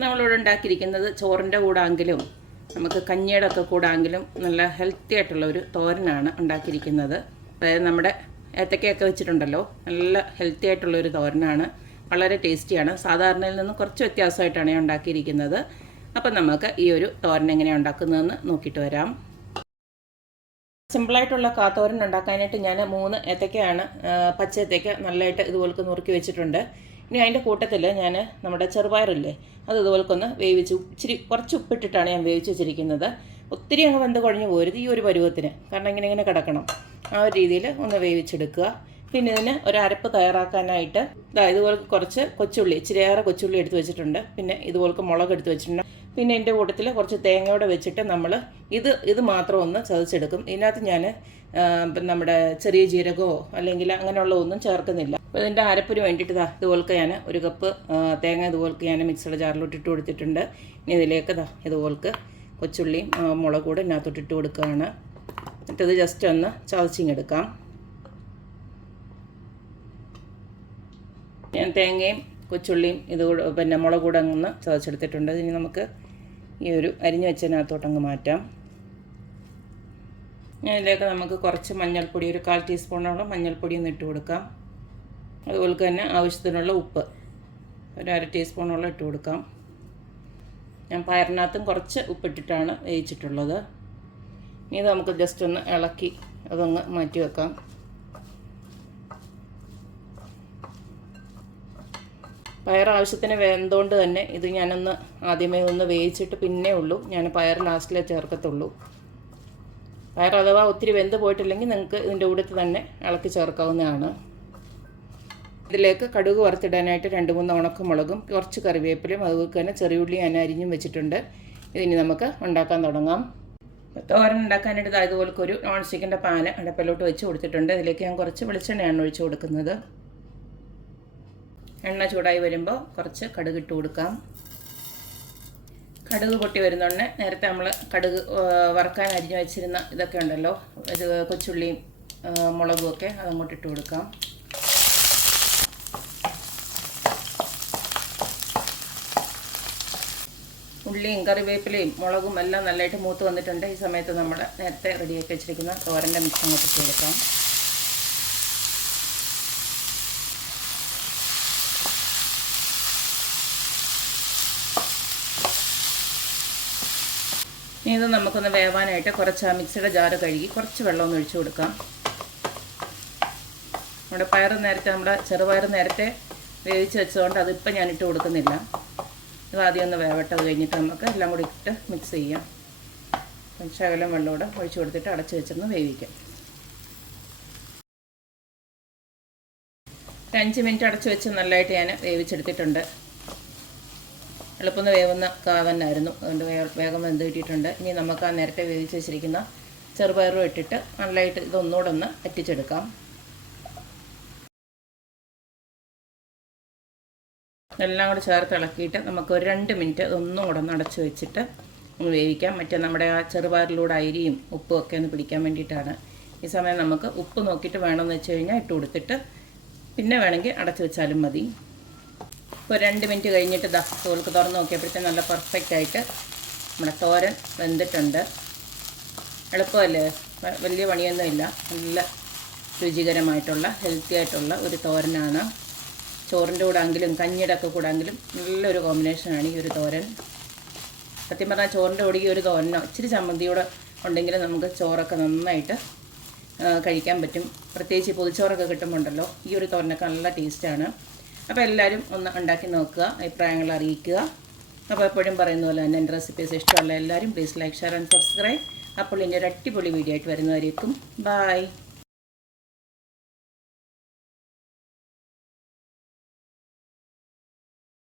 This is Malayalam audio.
നമ്മളിവിടെ ഉണ്ടാക്കിയിരിക്കുന്നത് ചോറിന്റെ കൂടാങ്കിലും നമുക്ക് കഞ്ഞിയുടെ ഒക്കെ കൂടാങ്കിലും നല്ല ഹെൽത്തി ആയിട്ടുള്ള ഒരു തോരനാണ് ഉണ്ടാക്കിയിരിക്കുന്നത്. അതായത് നമ്മുടെ ഏത്തക്കയൊക്കെ വെച്ചിട്ടുണ്ടല്ലോ നല്ല ഹെൽത്തി ആയിട്ടുള്ള ഒരു തോരനാണ്. വളരെ ടേസ്റ്റിയാണ്. സാധാരണയിൽ നിന്ന് കുറച്ച് വ്യത്യാസമായിട്ടാണ് ഞാൻ ഉണ്ടാക്കിയിരിക്കുന്നത്. അപ്പം നമുക്ക് ഈ ഒരു തോരൻ എങ്ങനെയാണ് ഉണ്ടാക്കുന്നതെന്ന് നോക്കിയിട്ട് വരാം. സിമ്പിളായിട്ടുള്ള കാത്തോരൻ ഉണ്ടാക്കാനായിട്ട് ഞാൻ മൂന്ന് ഏത്തക്കയാണ് പച്ച ഏത്തക്ക നല്ലതായിട്ട് ഇതുപോലെ നുറുക്കി വെച്ചിട്ടുണ്ട്. ഇനി അതിന്റെ കൂട്ടത്തിൽ ഞാൻ നമ്മുടെ ചെറുപയറില്ലേ അത് ഇതുപോലൊക്കൊന്ന് വേവിച്ച് ഇച്ചിരി കുറച്ച് ഉപ്പിട്ടിട്ടാണ് ഞാൻ വേവിച്ച് വെച്ചിരിക്കുന്നത്. ഒത്തിരി അങ്ങ് വെന്ത് കുഴഞ്ഞു പോരുത് ഈ ഒരു പരുവത്തിന്. കാരണം ഇങ്ങനെ ഇങ്ങനെ കിടക്കണം. ആ ഒരു രീതിയിൽ ഒന്ന് വേവിച്ചെടുക്കുക. പിന്നെ ഇതിന് ഒരു അരപ്പ് തയ്യാറാക്കാനായിട്ട് ഇതാ ഇതുപോലെ കുറച്ച് കൊച്ചുള്ളി ഇച്ചിരി ഏറെ കൊച്ചുള്ളി എടുത്ത് വെച്ചിട്ടുണ്ട്. പിന്നെ ഇതുപോലെ മുളക് എടുത്ത് വെച്ചിട്ടുണ്ട്. പിന്നെ എന്റെ കൂട്ടത്തിൽ കുറച്ച് തേങ്ങയോടെ വെച്ചിട്ട് നമ്മൾ ഇത് ഇത് മാത്രം ഒന്ന് ചതച്ചെടുക്കും. ഇതിനകത്ത് ഞാൻ നമ്മുടെ ചെറിയ ജീരകമോ അല്ലെങ്കിൽ അങ്ങനെയുള്ള ഒന്നും ചേർക്കുന്നില്ല. അപ്പോൾ ഇതിന്റെ അരപ്പിന് വേണ്ടിയിട്ട് ഇതാ ഇതുപോലെ ഞാൻ ഒരു കപ്പ് തേങ്ങ ഇതുപോലെ ഞാൻ മിക്സിയുടെ ജാറിലോട്ട് ഇട്ട് കൊടുത്തിട്ടുണ്ട്. ഇനി ഇതിലേക്ക് ഇതാ ഇതുപോലെ കൊച്ചുള്ളിയും മുളക് കൂടെ ഇതിനകത്തോട്ട് ഇട്ട് കൊടുക്കുകയാണ്. എന്നിട്ടത് ജസ്റ്റ് ഒന്ന് ചതച്ചിങ്ങെടുക്കാം. ഞാൻ തേങ്ങയും കൊച്ചുള്ളിയും ഇത് പിന്നെ മുളക് കൂടെ അങ്ങ് ചതച്ചെടുത്തിട്ടുണ്ട്. ഇനി നമുക്ക് ഈ ഒരു അരിഞ്ഞു വെച്ചതിനകത്തോട്ടങ്ങ് മാറ്റാം. ഇതിലേക്ക് നമുക്ക് കുറച്ച് മഞ്ഞൾപ്പൊടി ഒരു കാൽ ടീസ്പൂണോളം മഞ്ഞൾപ്പൊടി ഒന്ന് ഇട്ട് കൊടുക്കാം. അതുപോലെ തന്നെ ആവശ്യത്തിനുള്ള ഉപ്പ് ഒരു അര ടീസ്പൂണോളം ഇട്ട് കൊടുക്കാം. ഞാൻ പയറിനകത്തും കുറച്ച് ഉപ്പിട്ടിട്ടാണ് വേവിച്ചിട്ടുള്ളത്. ഇനി ഇത് നമുക്ക് ജസ്റ്റ് ഒന്ന് ഇളക്കി അതൊന്ന് മാറ്റി വെക്കാം. പയർ ആവശ്യത്തിന് വെന്തുകൊണ്ട് തന്നെ ഇത് ഞാനൊന്ന് ആദ്യമേ ഒന്ന് വേവിച്ചിട്ട് പിന്നെ ഉള്ളൂ. ഞാൻ പയർ ലാസ്റ്റിലേ ചേർക്കത്തുള്ളൂ. പയർ അഥവാ ഒത്തിരി വെന്ത് പോയിട്ടില്ലെങ്കിൽ നിങ്ങൾക്ക് ഇതിന്റെ കൂടെ തന്നെ ഇളക്കി ചേർക്കാവുന്നതാണ്. ഇതിലേക്ക് കടുക് വറുത്തിടാനായിട്ട് രണ്ട് മൂന്ന് ഉണക്കമുളകും കുറച്ച് കറിവേപ്പിലും അതുപോലെ തന്നെ ചെറിയുള്ളി ഞാൻ അരിഞ്ഞും വെച്ചിട്ടുണ്ട്. ഇതിനി നമുക്ക് ഉണ്ടാക്കാൻ തുടങ്ങാം. തോരൻ ഉണ്ടാക്കാനായിട്ട് ഇതായതുപോലെ ഒരു നോൺ സ്റ്റിക്കിന്റെ പാന് അടപ്പിലോട്ട് വെച്ച് കൊടുത്തിട്ടുണ്ട്. ഇതിലേക്ക് ഞാൻ കുറച്ച് വെളിച്ചെണ്ണയാണ് ഒഴിച്ച് കൊടുക്കുന്നത്. എണ്ണ ചൂടായി വരുമ്പോൾ കുറച്ച് കടുക് ഇട്ട് കൊടുക്കാം. കടുക് പൊട്ടി വരുന്നുണ്ട് നേരത്തെ നമ്മൾ കടുക് വറക്കാൻ അരിഞ്ഞു വെച്ചിരുന്ന ഇതൊക്കെ ഉണ്ടല്ലോ ഇത് കൊച്ചുള്ളിയും മുളകും ഒക്കെ അതങ്ങോട്ട് ഇട്ട് കൊടുക്കാം. ഉള്ളിയും കറിവേപ്പിലയും മുളകും എല്ലാം നല്ലതായിട്ട് മൂത്ത് വന്നിട്ടുണ്ട്. ഈ സമയത്ത് നമ്മൾ നേരത്തെ റെഡിയാക്കി വെച്ചിരിക്കുന്ന തോരന്റെ മിക്സ് അങ്ങോട്ട് ഇട്ട് കൊടുക്കാം. ഇത് നമുക്കൊന്ന് വേവാനായിട്ട് കുറച്ച് ആ മിക്സിയുടെ ജാറ് കഴുകി കുറച്ച് വെള്ളം ഒന്ന് ഒഴിച്ചു കൊടുക്കാം. നമ്മുടെ പയർ നേരത്തെ നമ്മുടെ ചെറുപയർ നേരത്തെ വേവിച്ച് വെച്ചതുകൊണ്ട് അതിപ്പോൾ ഞാൻ ഇട്ട് കൊടുക്കുന്നില്ല. ഇത് ആദ്യം ഒന്ന് വേവട്ടെ കഴിഞ്ഞിട്ട് നമുക്ക് എല്ലാം കൂടി ഇട്ട് മിക്സ് ചെയ്യാം. ശകലം വെള്ളമൂടെ ഒഴിച്ചു കൊടുത്തിട്ട് അടച്ച് വെച്ചിരുന്ന് വേവിക്കാം. ഒരു അഞ്ച് മിനിറ്റ് അടച്ച് വെച്ച് നല്ലതായിട്ട് ഞാൻ വേവിച്ചെടുത്തിട്ടുണ്ട്. എളുപ്പം വേവുന്ന കാവന്നായിരുന്നു. അതുകൊണ്ട് വേഗം വെന്ത് കിട്ടിയിട്ടുണ്ട്. ഇനി നമുക്ക് ആ നേരത്തെ വേവിച്ച് വെച്ചിരിക്കുന്ന ചെറുപയറും ഇട്ടിട്ട് നല്ലതായിട്ട് ഇതൊന്നുകൂടെ ഒന്ന് വറ്റിച്ചെടുക്കാം. എല്ലാം കൂടെ ചേർത്ത് ഇളക്കിയിട്ട് നമുക്ക് ഒരു രണ്ട് മിനിറ്റ് ഇതൊന്നും കൂടെ ഒന്ന് അടച്ച് വെച്ചിട്ട് ഒന്ന് വേവിക്കാം. മറ്റേ നമ്മുടെ ആ ചെറുപയറിലൂടെ അരിയും ഉപ്പും ഒക്കെ ഒന്ന് പിടിക്കാൻ വേണ്ടിയിട്ടാണ്. ഈ സമയം നമുക്ക് ഉപ്പ് നോക്കിയിട്ട് വേണമെന്ന് വെച്ച് കഴിഞ്ഞാൽ ഇട്ട് കൊടുത്തിട്ട് പിന്നെ വേണമെങ്കിൽ അടച്ച് വെച്ചാലും മതി. ഇപ്പോൾ രണ്ട് മിനിറ്റ് കഴിഞ്ഞിട്ട് ദാ തോൽക്ക് തുറന്ന് നോക്കിയപ്പോഴത്തേക്കും നല്ല പെർഫെക്റ്റ് ആയിട്ട് നമ്മുടെ തോരൻ വെന്തിട്ടുണ്ട്. എളുപ്പമല്ലേ? വലിയ പണിയൊന്നുമില്ല. നല്ല രുചികരമായിട്ടുള്ള ഹെൽത്തി ആയിട്ടുള്ള ഒരു തോരനാണ്. ചോറിന്റെ കൂടെ ആണെങ്കിലും കഞ്ഞിയുടെ ഒക്കെ ആണെങ്കിലും നല്ലൊരു കോമ്പിനേഷനാണ് ഈ ഒരു തോരൻ. സത്യം പറഞ്ഞാൽ ചോറിന്റെ കൂടെ ഒരു തോരനോ ഇച്ചിരി ചമ്മന്തിയോടെ ഉണ്ടെങ്കിൽ നമുക്ക് ചോറൊക്കെ നന്നായിട്ട് കഴിക്കാൻ പറ്റും. പ്രത്യേകിച്ച് പൊതിച്ചോറൊക്കെ കിട്ടുമ്പോണ്ടല്ലോ ഈ ഒരു തോരനൊക്കെ നല്ല ടേസ്റ്റാണ് അപ്പോൾ എല്ലാവരും ഒന്ന് ഉണ്ടാക്കി നോക്കുക അഭിപ്രായങ്ങൾ അറിയിക്കുക. അപ്പോൾ എപ്പോഴും പറയുന്ന പോലെ തന്നെ എന്റെ റെസിപ്പീസ് ഇഷ്ടമുള്ള എല്ലാവരും please like share and subscribe അപ്പോൾ ഇനി ഒരു അടിപൊളി വീഡിയോ ആയിട്ട് വരുന്നവരേക്കും. ബായ്